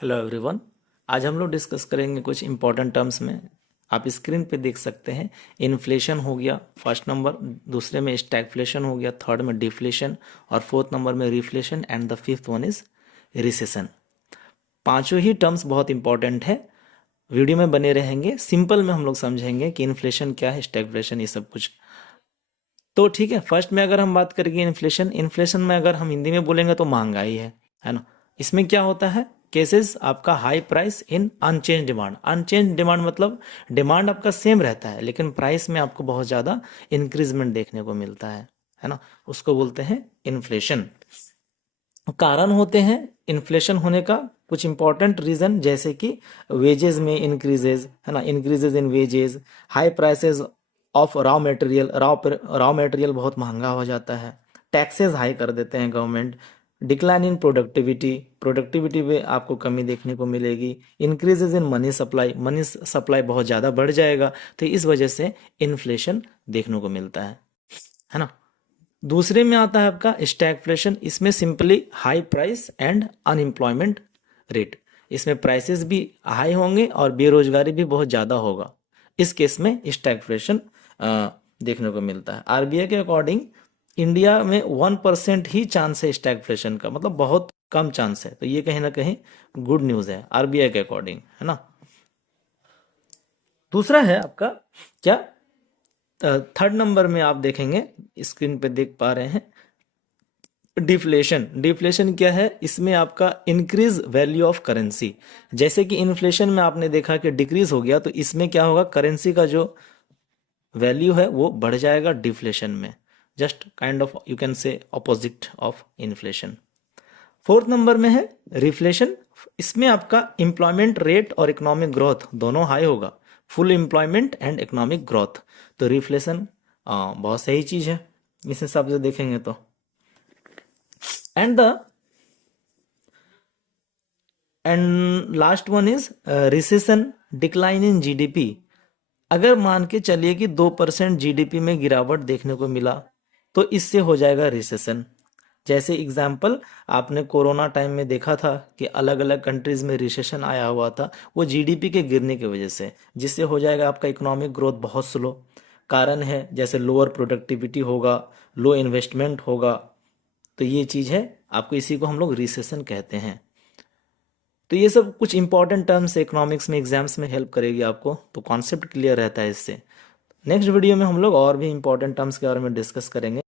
Hello everyone. आज हम लोग डिस्कस करेंगे कुछ इंपॉर्टेंट टर्म्स में। आप स्क्रीन पे देख सकते हैं। इन्फ्लेशन हो गया फर्स्ट नंबर, दूसरे में स्टैगफ्लेशन हो गया, थर्ड में डिफ्लेशन और फोर्थ नंबर में reflation and the fifth one is recession. पांचों ही टर्म्स बहुत इंपॉर्टेंट है। वीडियो में बने रहेंगे, सिंपल में हम लोग समझेंगे कि इन्फ्लेशन क्या है, स्टैगफ्लेशन, ये सब कुछ। तो ठीक है, फर्स्ट में अगर हम बात करेंगे इन्फ्लेशन, इन्फ्लेशन में अगर हम हिंदी में बोलेंगे तो महंगाई है ना। इसमें क्या होता है, केसेस आपका high price in unchanged demand. Unchanged demand मतलब डिमांड आपका सेम रहता है लेकिन प्राइस में आपको बहुत ज़्यादा इंक्रीजमेंट देखने को मिलता है ना। उसको बोलते हैं इन्फ्लेशन। कारण होते हैं इन्फ्लेशन होने का कुछ इंपॉर्टेंट रीजन, जैसे कि वेजेस में इंक्रीजेज, है ना, increases in wages, high prices of raw material, raw material बहुत महंगा हो जाता है, टैक्सेस हाई कर देते हैं government, decline in productivity, productivity में आपको कमी देखने को मिलेगी, increases in money supply, money supply बहुत ज़्यादा बढ़ जाएगा, तो इस वजह से इन्फ्लेशन देखने को मिलता है ना। दूसरे में आता है आपका स्टैगफ्लेशन। इसमें simply high price and unemployment rate, इसमें प्राइसेस भी हाई होंगे और बेरोजगारी भी बहुत ज़्यादा होगा। इस केस में स्टैगफ्लेशन देखने को मिलता है। आरबीआई के अकॉर्डिंग इंडिया में 1% ही चांस है स्टैगफ्लेशन का, मतलब बहुत कम चांस है। तो ये कहीं ना कहीं गुड न्यूज़ है आरबीआई के अकॉर्डिंग, है ना। दूसरा है आपका क्या, थर्ड नंबर में आप देखेंगे, स्क्रीन पे देख पा रहे हैं, डिफ्लेशन। डिफ्लेशन क्या है, इसमें आपका इंक्रीज वैल्यू ऑफ करेंसी। जैसे कि इन्फ्लेशन में आपने देखा कि डिक्रीज हो गया, तो इसमें क्या होगा, करेंसी का जो वैल्यू है वो बढ़ जाएगा डिफ्लेशन में। Just kind of you can say opposite of inflation. Fourth number में है रिफ्लेशन। इसमें आपका एम्प्लॉयमेंट रेट और इकोनॉमिक ग्रोथ दोनों हाई होगा, full employment and economic growth. तो रिफ्लेशन बहुत सही चीज है इस हिसाब से देखेंगे तो। And the end last one is recession, decline in GDP. अगर मान के चलिए कि 2% जीडीपी में गिरावट देखने को मिला तो इससे हो जाएगा रिसेशन। जैसे एग्जाम्पल आपने कोरोना टाइम में देखा था कि अलग अलग कंट्रीज में रिसेशन आया हुआ था, वो जीडीपी के गिरने की वजह से, जिससे हो जाएगा आपका इकोनॉमिक ग्रोथ बहुत स्लो। कारण है जैसे लोअर प्रोडक्टिविटी होगा, लो इन्वेस्टमेंट होगा। तो ये चीज़ है, आपको इसी को हम लोग रिसेशन कहते हैं। तो ये सब कुछ इंपॉर्टेंट टर्म्स इकोनॉमिक्स में एग्जाम्स में हेल्प करेगी आपको, तो कॉन्सेप्ट क्लियर रहता है इससे। नेक्स्ट वीडियो में हम लोग और भी इंपॉर्टेंट टर्म्स के बारे में डिस्कस करेंगे।